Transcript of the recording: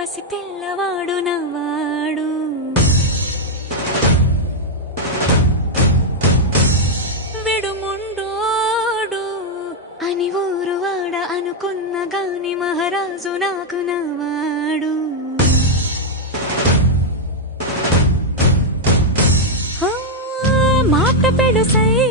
పసి పిల్లవాడు నవ్వాడు. విడుముండోడు అని ఊరువాడ అనుకున్న గాని మహారాజు నాకు నవ్వాడు. మాట పెడుసై